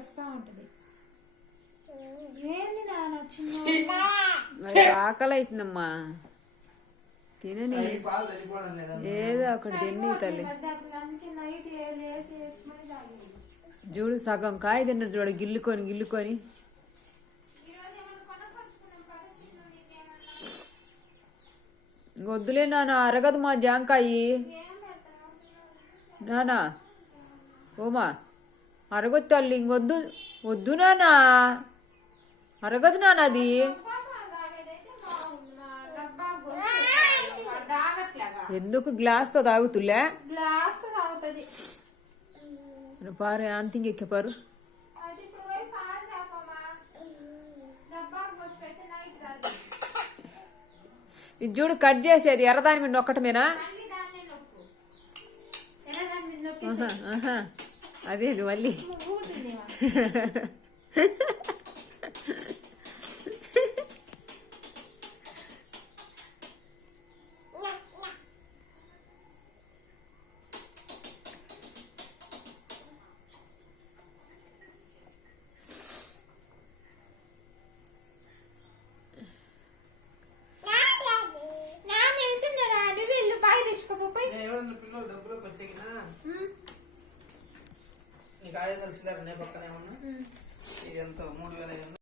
వస్తా ఉంటది. ఏంది నాన్న చిన్న ఆకలి అవుతుందమ్మా, తినని ఏదో ఒకటి తిని తల్లి. చూడు సగం కాయ తిన్నాడు చూడ, గిల్లుకొని గిల్లుకొని. వద్దులే నాన్న, అరగదు మా జాంకాయి నానా. ఓమా అరగొద్దు తల్లి, ఇంకొద్దు. వద్దు నానా, అరగదు నాన్న అది. ఎందుకు గ్లాస్ తో తాగుతులే? పారు ఆంతింగ్ ఎక్కిపారు. ఇది చూడు కట్ చేసేది, ఎర్రదాని మీద నొక్కటమేనా? అదే మళ్ళీ నీకు ఆడే కలిసి పక్కనే ఉన్నా. ఇది ఎంత 3000